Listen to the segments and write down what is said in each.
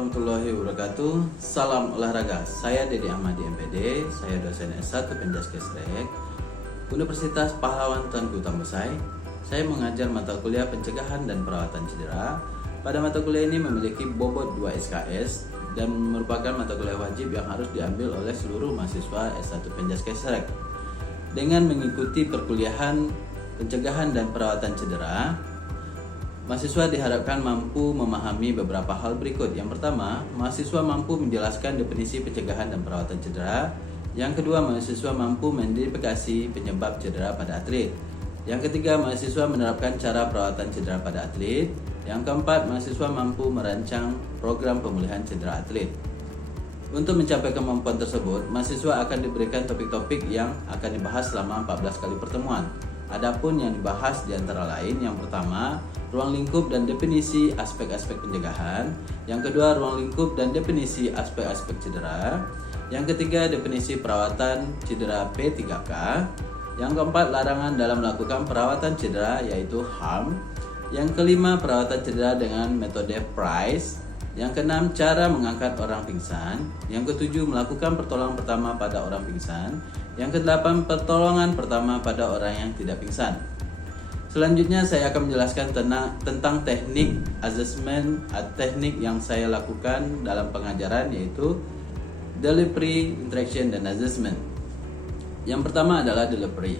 warahmatullahi wabarakatuh. Salam olahraga. Saya Dedi Ahmadi MPD. Saya dosen S1 Penjaskesrek Universitas Pahlawan Tuanku Tambusai. Saya mengajar mata kuliah pencegahan dan perawatan cedera. Pada mata kuliah ini memiliki bobot 2 SKS dan merupakan mata kuliah wajib yang harus diambil oleh seluruh mahasiswa S1 Penjaskesrek. Dengan mengikuti perkuliahan pencegahan dan perawatan cedera, mahasiswa diharapkan mampu memahami beberapa hal berikut. Yang pertama, mahasiswa mampu menjelaskan definisi pencegahan dan perawatan cedera. Yang kedua, mahasiswa mampu mengidentifikasi penyebab cedera pada atlet. Yang ketiga, mahasiswa menerapkan cara perawatan cedera pada atlet. Yang keempat, mahasiswa mampu merancang program pemulihan cedera atlet. Untuk mencapai kemampuan tersebut, mahasiswa akan diberikan topik-topik yang akan dibahas selama 14 kali pertemuan. Adapun yang dibahas di antara lain, yang pertama, ruang lingkup dan definisi aspek-aspek pencegahan. Yang kedua, ruang lingkup dan definisi aspek-aspek cedera. Yang ketiga, definisi perawatan cedera P3K. Yang keempat, larangan dalam melakukan perawatan cedera yaitu HAM. Yang kelima, perawatan cedera dengan metode Price. Yang keenam, cara mengangkat orang pingsan. Yang ketujuh, melakukan pertolongan pertama pada orang pingsan. Yang kedelapan, pertolongan pertama pada orang yang tidak pingsan. Selanjutnya saya akan menjelaskan tentang teknik assessment atau teknik yang saya lakukan dalam pengajaran, yaitu delivery, interaction, dan assessment. Yang pertama adalah delivery.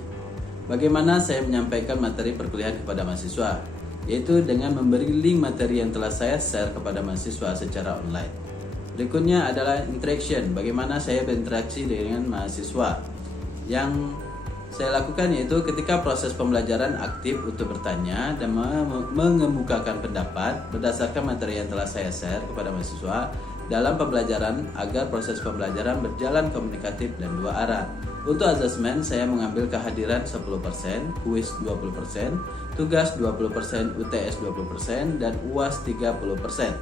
Bagaimana saya menyampaikan materi perkuliahan kepada mahasiswa, yaitu dengan memberi link materi yang telah saya share kepada mahasiswa secara online. Berikutnya adalah interaction, bagaimana saya berinteraksi dengan mahasiswa. Yang saya lakukan yaitu ketika proses pembelajaran aktif untuk bertanya dan mengemukakan pendapat berdasarkan materi yang telah saya share kepada mahasiswa dalam pembelajaran agar proses pembelajaran berjalan komunikatif dan dua arah. Untuk asesmen, saya mengambil kehadiran 10%, kuis 20%, tugas 20%, UTS 20%, dan UAS 30%.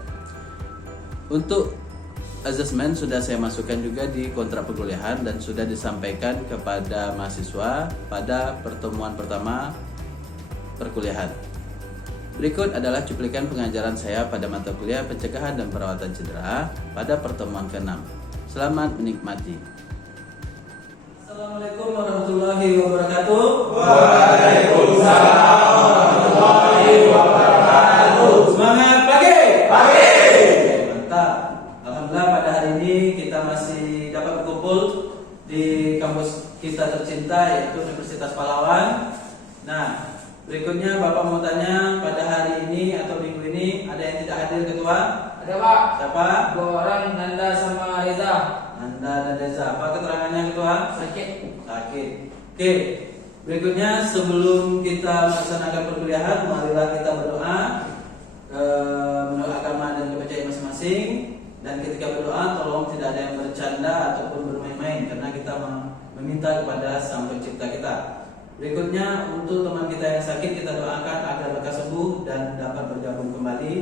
Untuk asesmen sudah saya masukkan juga di kontrak perkuliahan dan sudah disampaikan kepada mahasiswa pada pertemuan pertama perkuliahan. Berikut adalah cuplikan pengajaran saya pada mata kuliah pencegahan dan perawatan cedera pada pertemuan ke-6. Selamat menikmati. Assalamualaikum warahmatullahi wabarakatuh. Waalaikumsalam warahmatullahi wabarakatuh. Semangat pagi. Pagi. Mantap. Alhamdulillah pada hari ini kita masih dapat berkumpul di kampus kita tercinta yaitu Universitas Pahlawan. Nah, berikutnya Bapak mau tanya, pada hari ini atau minggu ini ada yang tidak hadir ketua? Ada Pak. Siapa? 2 orang, Nanda sama Reza. Nanda dan Reza. Apa keterangannya ketua? Sakit. Sakit. Oke. Berikutnya sebelum kita melaksanakan perkuliahan, marilah kita berdoa menurut agama dan kepercayaan masing-masing. Dan ketika berdoa, tolong tidak ada yang bercanda ataupun bermain-main, karena kita meminta kepada Sang Pencipta kita. Berikutnya untuk teman kita yang sakit, kita doakan agar lekas sembuh dan dapat bergabung kembali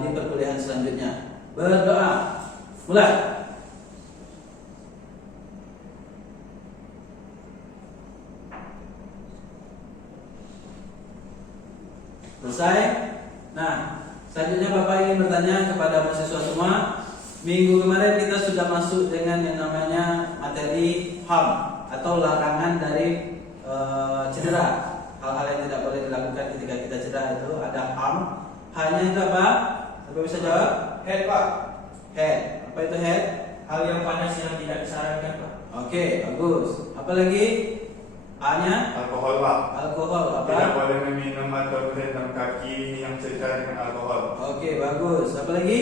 di perkuliahan selanjutnya. Berdoa. Mulai. Selesai. Nah, selanjutnya Bapak ingin bertanya kepada mahasiswa semua. Minggu kemarin kita sudah masuk dengan yang namanya materi HAM atau larangan dari cedera. Hal-hal yang tidak boleh dilakukan ketika kita cedera itu ada HAM. Hanya itu apa? Siapa bisa jawab? Head, Pak. Head. Apa itu head? Hal yang panas yang tidak disarankan, Pak. Oke, bagus. Apa lagi? A-nya? Alkohol, Pak. Alkohol. Apa? Tidak boleh meminum atau merendam kaki yang secara dengan alkohol. Oke, bagus. Apa lagi?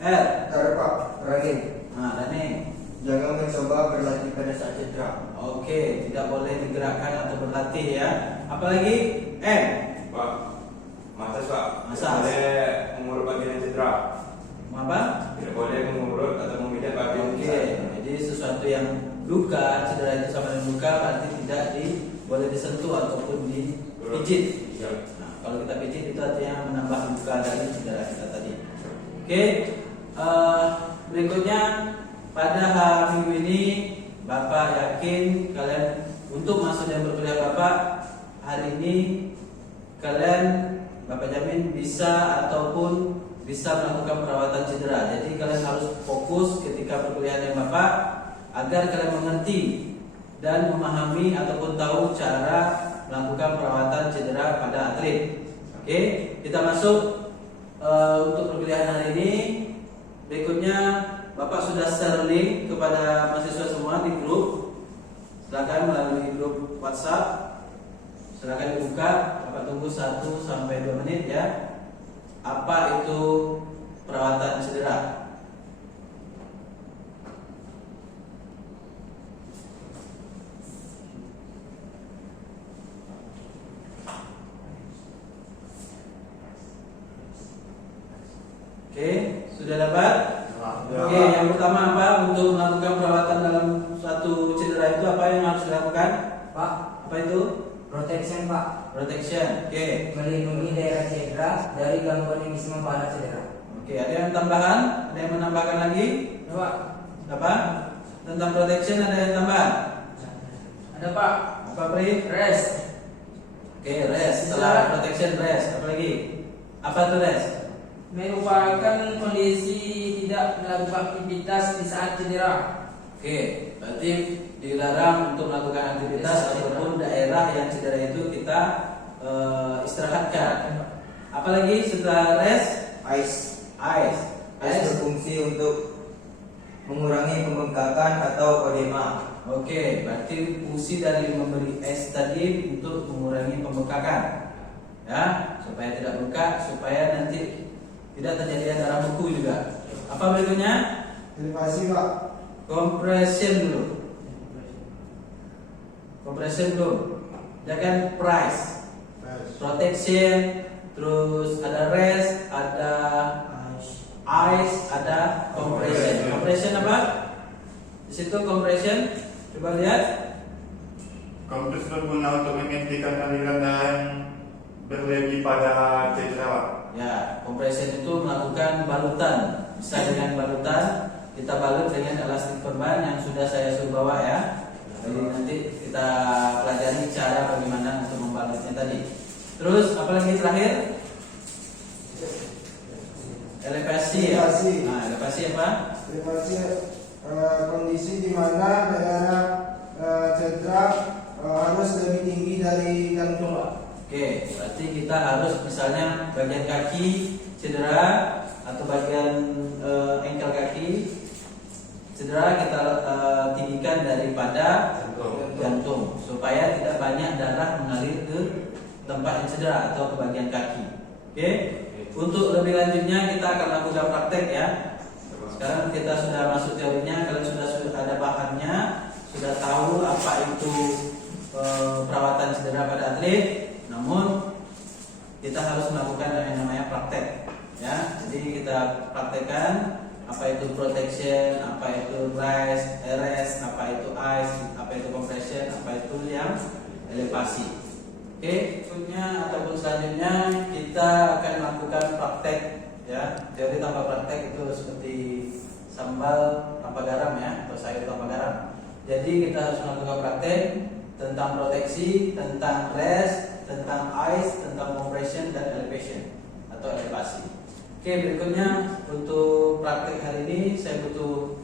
R. Ada Pak, running. Nah, running. Jangan mencoba berlatih pada saat cedera. Oke, tidak boleh digerakkan atau berlatih ya. Apalagi M. Pak, masas, Pak. Masas. Tidak boleh mengurut bagian yang cedera. Apa? Tidak boleh mengurut atau memijat bagian yang Oke, cedera. jadi sesuatu yang luka, cedera itu sama dengan luka, berarti tidak boleh disentuh ataupun dipijit. Ya. Nah, kalau kita pijit itu artinya menambah luka dari cedera kita tadi. Oke, berikutnya pada minggu ini Bapak yakin kalian untuk masuk dan berkuliah Bapak hari ini kalian Bapak jamin bisa ataupun bisa melakukan perawatan cedera. Jadi kalian harus fokus ketika perkuliahan Bapak agar kalian mengerti dan memahami ataupun tahu cara melakukan perawatan cedera pada atlet. Oke, kita masuk untuk perkuliahan hari ini. Berikutnya Bapak sudah share link kepada mahasiswa semua di grup. Silakan melalui grup WhatsApp. Silakan dibuka. Bapak tunggu 1 sampai 2 menit ya. Apa itu perawatan cedera? Oke, sudah dapat? Oke, yang pertama apa? Untuk melakukan perawatan dalam suatu cedera itu apa yang harus dilakukan? Pak, Apa itu? protection Pak, Protection. Oke. melindungi daerah cedera dari gangguan yang disebut pada cedera. Oke, ada yang tambahan? Ada yang menambahkan lagi? Ya, Pak. Apa? Tentang protection ada yang tambahan? Ada Pak, Apa Pri? rest, Oke, rest. Setelah protection rest. Apa lagi? Apa itu rest? merupakan kondisi tidak melakukan aktivitas di saat cedera. Oke, berarti dilarang untuk melakukan aktivitas ataupun daerah yang cedera itu kita istirahatkan. Apalagi setelah rest? Ice. Ice. Ice berfungsi untuk mengurangi pembengkakan atau edema. Oke, berarti fungsi dari memberi es tadi untuk mengurangi pembengkakan, ya, supaya tidak bengkak, supaya nanti tidak terjadi darah beku juga. Apa berikutnya? Elevasi Pak. Compression dulu. Compression dulu. Jangan price, protection, terus ada rest, ada ice, ada compression. Compression apa? Di situ compression. Coba lihat. Kompres berguna untuk menghentikan aliran darah yang berlebih pada cedera, Pak. Ya, compression itu melakukan balutan. Bisa dengan balutan, kita balut dengan elastik perban yang sudah saya suruh bawa ya. Jadi nanti kita pelajari cara bagaimana untuk membalutnya tadi. Terus apalagi terakhir? Elevasi ya. Elevasi. Nah, elevasi apa? Elevasi kondisi di mana daerah cedera harus lebih tinggi dari jantung Pak. Oke, berarti kita harus misalnya bagian kaki cedera atau bagian engkel kaki cedera kita tinggikan daripada jantung supaya tidak banyak darah mengalir ke tempat yang cedera atau ke bagian kaki. Oke, untuk lebih lanjutnya kita akan lakukan praktek ya. Sekarang kita sudah masuk teorinya, kalian sudah ada bahannya, sudah tahu apa itu perawatan cedera pada atlet. Namun kita harus melakukan yang namanya praktek ya. Jadi kita praktekkan apa itu protection, apa itu rest, apa itu ice, apa itu compression, apa itu yang elevasi. Oke, berikutnya ataupun selanjutnya kita akan melakukan praktek ya. Teori tanpa praktek itu seperti sambal tanpa garam ya, atau sayur tanpa garam. Jadi kita harus melakukan praktek tentang proteksi, tentang rest, tentang ice, tentang compression dan elevation atau elevasi. Oke, berikutnya untuk praktek hari ini saya butuh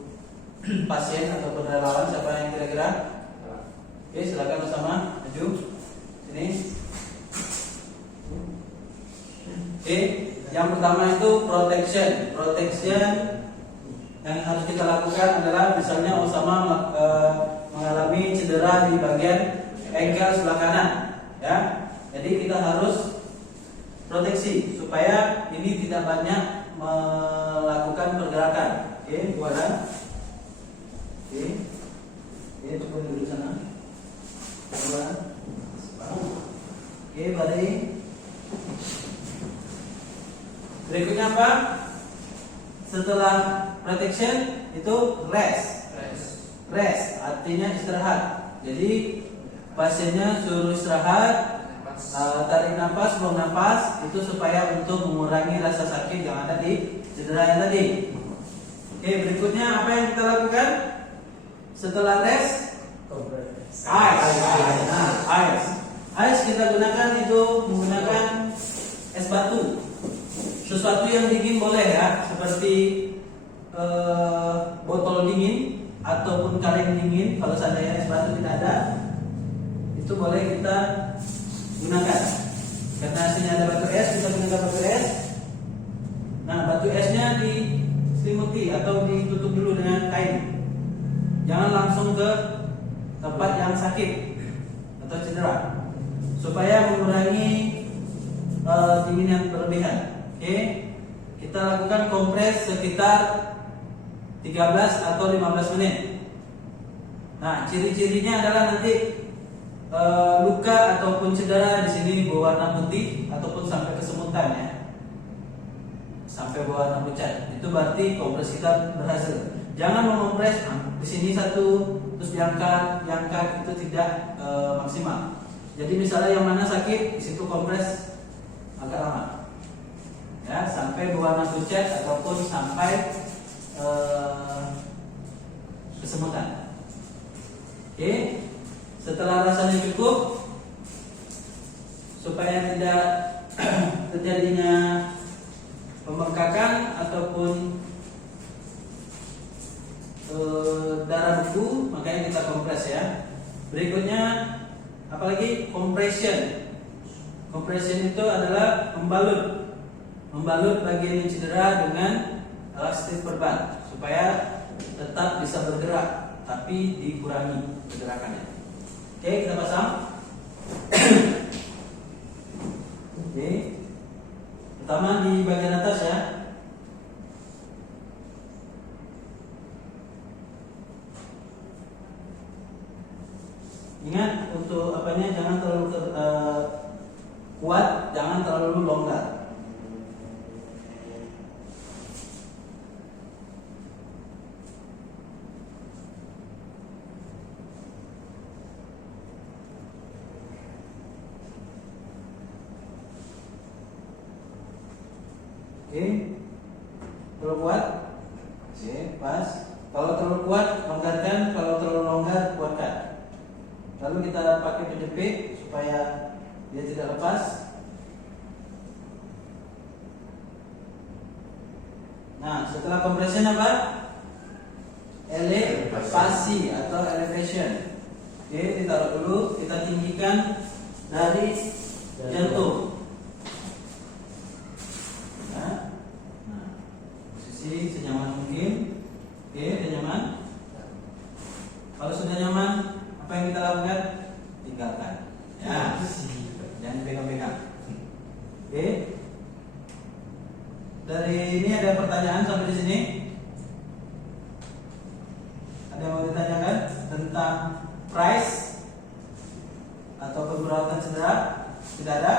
pasien ataupun relawan, siapa yang kira-kira? Oke, silakan bersama maju sini. Oke, yang pertama itu protection. Protection yang harus kita lakukan adalah misalnya Osama mengalami cedera di bagian engkel sebelah kanan ya. Jadi kita harus proteksi supaya ini tidak banyak melakukan pergerakan. Oke, buaran. Oke, coba dulu sana. Buaran. Oke, balik. Berikutnya apa? Setelah protection itu rest. Rest artinya istirahat. Jadi pasiennya suruh istirahat, tarik nafas, buang nafas, itu supaya untuk mengurangi rasa sakit yang ada di cedera yang tadi. Oke, berikutnya apa yang kita lakukan setelah rest? Ice. Nah, ice. Ice kita gunakan itu menggunakan es batu. Sesuatu yang dingin boleh ya, seperti botol dingin ataupun kaleng dingin. Kalau seandainya es batu tidak ada, itu boleh kita gunakan. Karena sini ada batu es, kita gunakan batu es. Nah, batu esnya diselimuti atau ditutup dulu dengan kain. Jangan langsung ke tempat yang sakit atau cedera, supaya mengurangi dingin yang berlebihan. Oke, kita lakukan kompres sekitar 13 atau 15 menit. Nah, ciri-cirinya adalah nanti luka ataupun cedera di sini berwarna putih ataupun sampai kesemutan ya, sampai berwarna pucat. Itu berarti kompres kita berhasil. Jangan mengompres di sini satu terus diangkat itu tidak maksimal. Jadi misalnya yang mana sakit di situ kompres agak lama. Ya, sampai berwarna pucat ataupun sampai kesemutan. Oke, setelah rasanya cukup, supaya tidak terjadinya pembengkakan ataupun darah buku, makanya kita kompres ya. Berikutnya apalagi compression. Compression itu adalah membalut bagian yang cedera dengan elastis perban supaya tetap bisa bergerak tapi dikurangi pergerakannya. Oke, kita pasang. Oke. Pertama di bagian atas ya. Ingat untuk apanya, jangan terlalu kuat, jangan terlalu longgar. Oke, terlalu kuat, oke, pas. Kalau terlalu kuat, longgarkan. Kalau terlalu longgar, kuatkan. Lalu kita pakai penjepit supaya dia tidak lepas. Nah, setelah compression apa? Elevasi atau elevation. Oke, ditaruh dulu. Kita tinggikan dari jantung. Nah, posisi senyaman mungkin. Oke, sudah nyaman. Kalau sudah nyaman, apa yang kita lakukan? Tinggalkan. Ya, jangan pegang-pegang. Oke. Dari ini ada pertanyaan sampai di sini. Ada yang mau ditanyakan tentang price atau perawatan cedera? Tidak ada?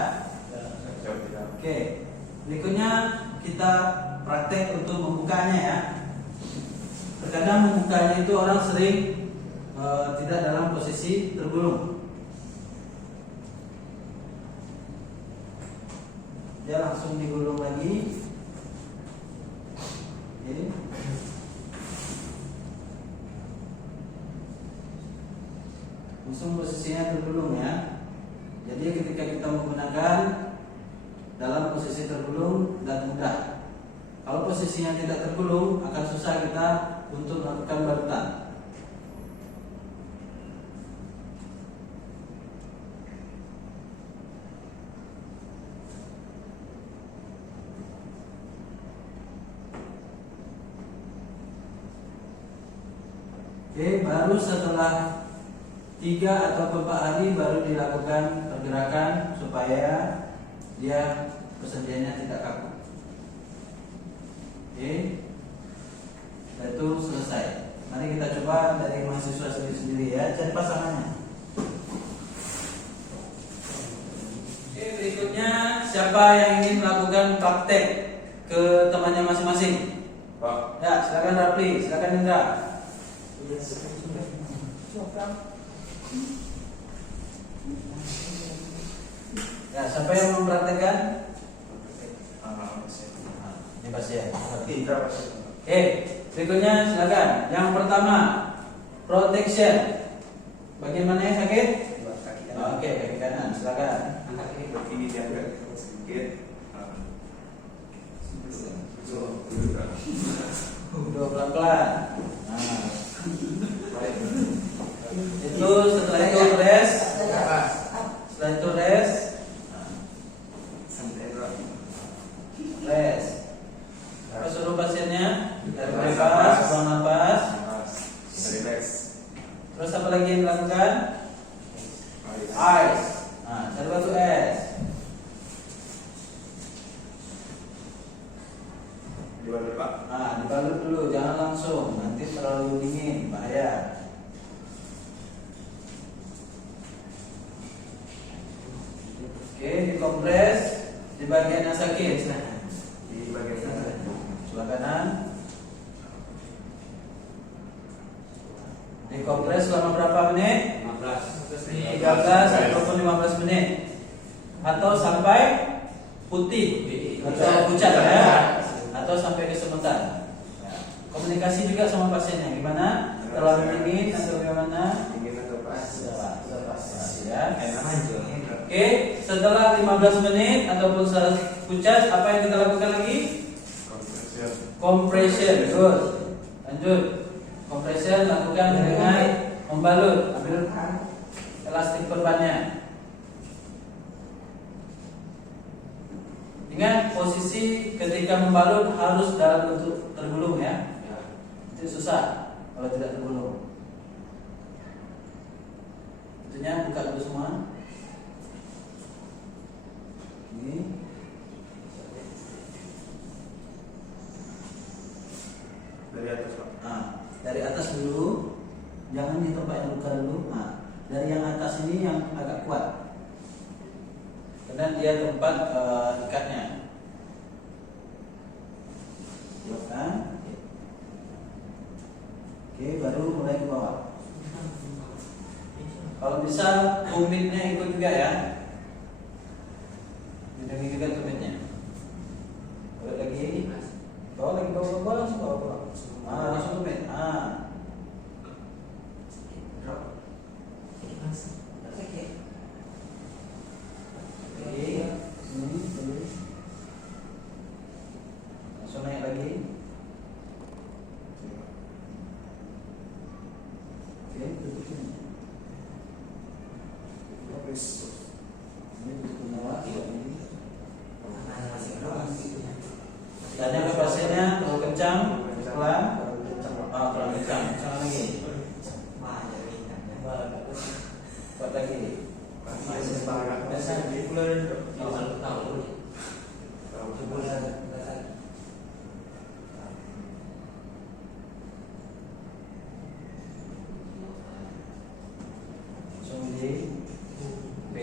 Oke. Berikutnya kita praktek untuk membukanya ya. Terkadang membukanya itu orang sering tidak dalam posisi tergulung. Dia langsung digulung lagi. Oke. Langsung posisinya tergulung ya. Jadi ketika kita menggunakan dalam posisi tergulung dan mudah. Kalau posisinya tidak tergulung, akan susah kita untuk melakukan balutan. Oke, baru setelah 3 atau 4 hari baru dilakukan pergerakan supaya dia persendiannya tidak kaku. Oke, itu selesai. Mari kita coba dari mahasiswa sendiri-sendiri ya, cari pasangannya. Oke, berikutnya siapa yang ingin melakukan praktek ke temannya masing-masing? Pak. Ya, silakan Rapli, silakan Indra. Ya, siapa yang mau mempraktekkan? Ini pasti ya. Oke, berikutnya silakan. Yang pertama, protection. Bagian mana yang sakit? Oke, kaki kanan. Silakan. Angkat ini begini dia agak sedikit. Dua pelan-pelan. Nah. Itu setelah itu rest. Setelah itu rest. Rest. Terus suruh pasiennya tarik nafas, buang nafas. Terus apa lagi yang dilakukan? Ice. Nah, cari batu es. Nah, dibalut dulu, jangan langsung, nanti terlalu dingin, bahaya. Oke, dikompres di bagian yang sakit. Di bagian sana. Sebelah kanan. Dikompres selama berapa menit? 13 ataupun 15 menit. Atau sampai putih atau pucat ya. Atau sampai kesemutan. Komunikasi juga sama pasiennya, gimana? Terlalu dingin atau bagaimana? Dingin atau pas? Ya. Oke, setelah 15 menit ataupun setelah pucat, apa yang kita lakukan lagi? Compression. Good. Lanjut. Compression lakukan dengan membalut. Ambil elastik perbannya. Ingat, posisi ketika membalut harus dalam bentuk tergulung ya. Itu susah kalau tidak tergulung. Tentunya buka dulu semua. Ini. Dari atas, Pak. Nah, dari atas dulu. Jangan di tempat yang luka dulu. Nah, dari yang atas ini yang agak kuat. Karena dia tempat ikatnya. Siapkan. Oke, baru mulai ke bawah. Kalau bisa tumitnya ikut juga ya. Lindungi juga tumitnya. Balik lagi. Bawa lagi, bawa langsung bawa. Ah, langsung tumit. Ah. Langsung naik lagi. Oke, tutup sini. Ini tutup bawah, ini. Tanya ke pasiennya, terlalu kencang, pelan. Terlalu kencang, kencang lagi. Kuat lagi. Langsung di B.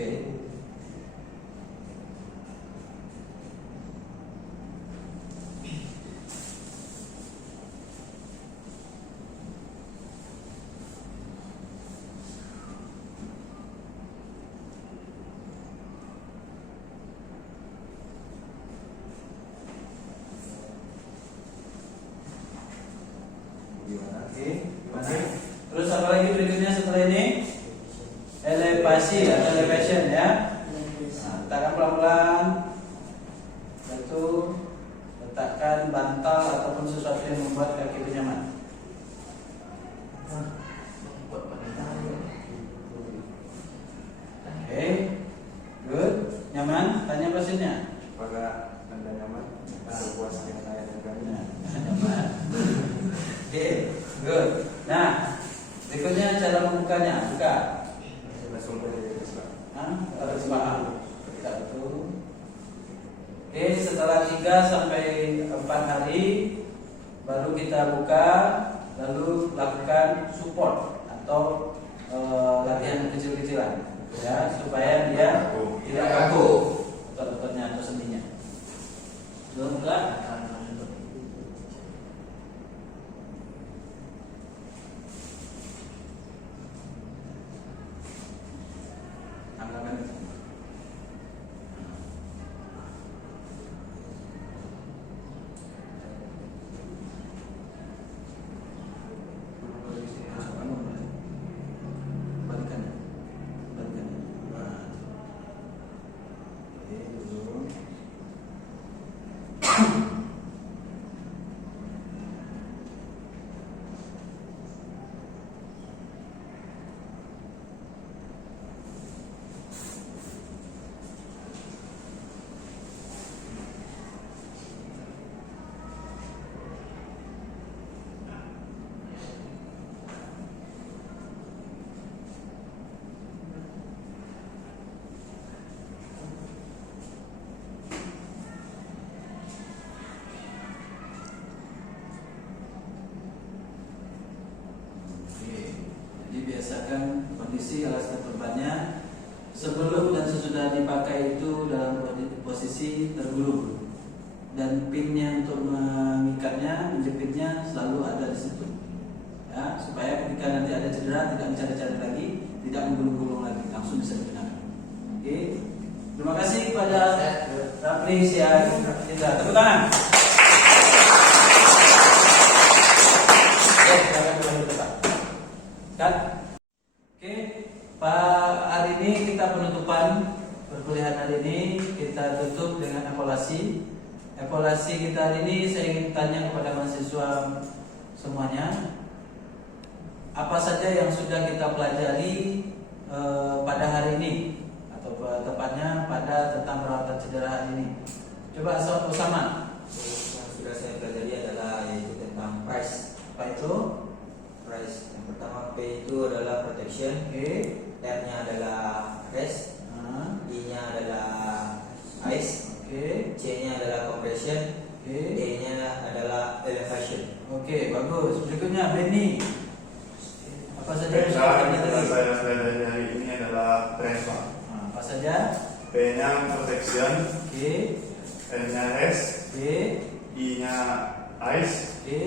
Oke, gimana? Terus apa lagi berikutnya setelah ini? Elevasi atau elevation ya. Nah, letakkan pelan-pelan. Satu, letakkan bantal ataupun sesuatu yang membuat kaki itu nyaman. Oke, good, nyaman. Tanya pasiennya. Apakah Anda nyaman? Puas dengan layanan kami? Nyaman. Oke, good. Nah, berikutnya cara membukanya. Buka. Langsung dari atas, Pak. Harus paham. Buka betul. Oke, setelah 3 sampai 4 hari baru kita buka, lalu lakukan support atau latihan kecil-kecilan ya, supaya dia tidak kaku otot-ototnya atau sendinya. Belum buka? Angkakan. Balikan. Balikan. Nah. Oke, dulu. perhatikan kondisi alas dan perbannya sebelum dan sesudah dipakai itu dalam posisi tergulung, dan pinnya untuk mengikatnya, menjepitnya selalu ada di situ, ya, supaya ketika nanti ada cedera tidak mencari-cari lagi, tidak menggulung-gulung lagi, langsung bisa digunakan. Oke, terima kasih kepada Rapli Siag Indra. Tepuk tangan. Kan? Oke, Pak, hari ini kita penutupan perkuliahan hari ini kita tutup dengan evaluasi. Evaluasi kita hari ini saya ingin tanya kepada mahasiswa semuanya, apa saja yang sudah kita pelajari pada hari ini, atau tepatnya pada tentang perawatan cedera hari ini. Coba Usama. Yang sudah saya pelajari adalah yaitu tentang price. Apa itu? Price. Yang pertama P itu adalah protection, Oke. R-nya adalah rest, I-nya adalah ice, Oke. C-nya adalah compression, Oke. E-nya adalah elevation. Oke, bagus. Berikutnya Benny. Apa saja yang Peta sudah yang kita sudah pelajari? saya pelajari hari ini adalah transfer. Apa saja? P-nya protection, Oke. N-nya rest, Oke. I-nya ice, Oke.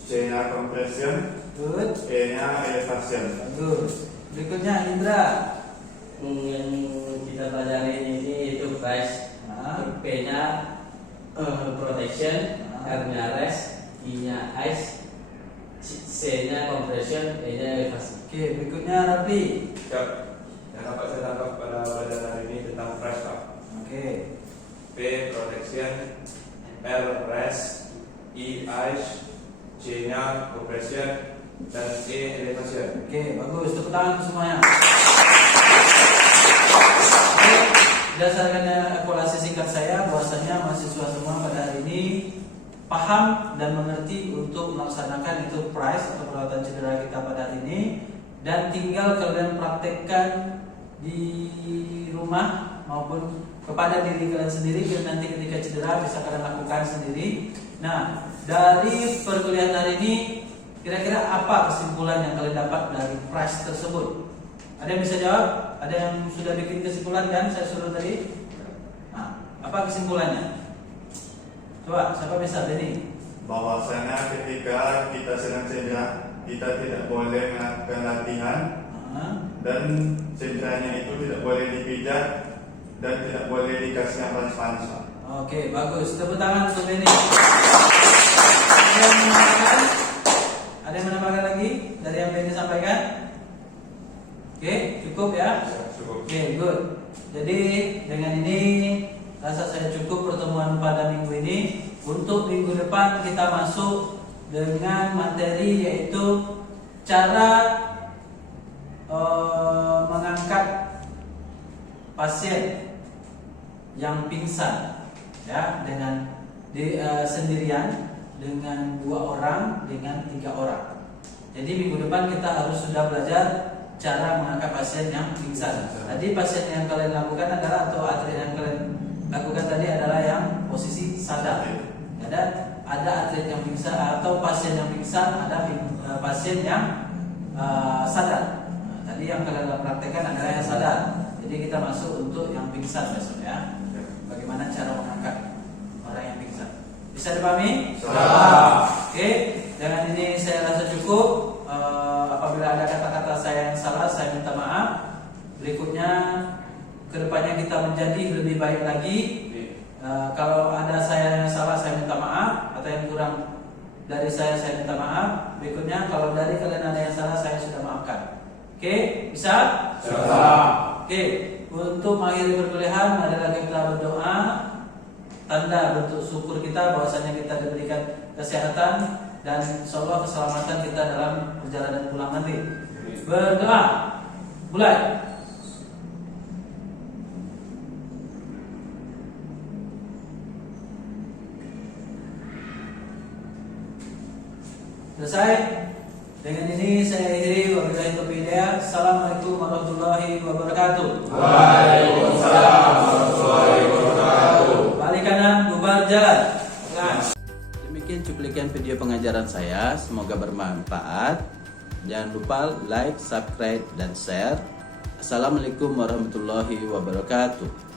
C-nya compression, Good. E-nya elevation. Bagus. Berikutnya Indra. Yang kita pelajari ini itu price, P-nya protection, R-nya rest, I-nya ice, C-nya compression, E-nya elevasi. Oke, berikutnya Rapi. Siap. Yang dapat saya tangkap pada pelajaran hari ini tentang price, Pak. Oke. P protection, R rest, I ice, C-nya compression, dan E elevation. Oke, bagus. Tepuk tangan semuanya. Oke, berdasarkan evaluasi singkat saya, bahwasanya mahasiswa semua pada hari ini paham dan mengerti untuk melaksanakan itu price atau perawatan cedera kita pada hari ini, dan tinggal kalian praktekkan di rumah maupun kepada diri kalian sendiri, dan nanti ketika cedera bisa kalian lakukan sendiri. Nah, dari perkuliahan hari ini kira-kira apa kesimpulan yang kalian dapat dari price tersebut? Ada yang bisa jawab? Ada yang sudah bikin kesimpulan kan? Saya suruh tadi. Nah, apa kesimpulannya? Coba, siapa bisa? Benny. Bahwasanya ketika kita sedang cedera, kita tidak boleh melakukan latihan, dan cederanya itu tidak boleh dipijat dan tidak boleh dikasih yang panas-panas, Pak. Oke, bagus. Tepuk tangan untuk Benny. Ada yang menambahkan? Ada yang menambahkan lagi dari yang Benny sampaikan? Oke, cukup ya? Cukup. Oke, good. Jadi dengan ini rasa saya cukup pertemuan pada minggu ini. Untuk minggu depan kita masuk dengan materi yaitu cara mengangkat pasien yang pingsan, ya, dengan sendirian, dengan 2 orang, dengan 3 orang. Jadi minggu depan kita harus sudah belajar cara mengangkat pasien yang pingsan. Tadi pasien yang kalian lakukan adalah, atau atlet yang kalian lakukan tadi adalah yang posisi sadar. Ada atlet yang pingsan atau pasien yang pingsan, ada pasien yang sadar. Nah, tadi yang kalian praktekkan adalah yang sadar. Jadi kita masuk untuk yang pingsan besok ya. Bagaimana cara mengangkat orang yang pingsan? Bisa dipahami? Oke, dengan ini saya rasa cukup. Apabila ada kata-kata saya yang salah, saya minta maaf. Berikutnya, kedepannya kita menjadi lebih baik lagi. Kalau ada saya yang salah, saya minta maaf. Atau yang kurang dari saya minta maaf. Berikutnya, kalau dari kalian ada yang salah, saya sudah maafkan. Oke, bisa? Oke, untuk mengakhiri perkuliahan, marilah kita berdoa. Tanda bentuk syukur kita bahwasanya kita diberikan kesehatan dan insyaallah keselamatan kita dalam perjalanan pulang nanti. Berdoa. Mulai. Selesai. Dengan ini saya akhiri. Wabillahi taufiq hidayah. Assalamualaikum warahmatullahi wabarakatuh. Waalaikumsalam warahmatullahi wabarakatuh. Balik kanan, bubar jalan. Nah. Demikian cuplikan video pengajaran saya, semoga bermanfaat. Jangan lupa like, subscribe, dan share. Assalamualaikum warahmatullahi wabarakatuh.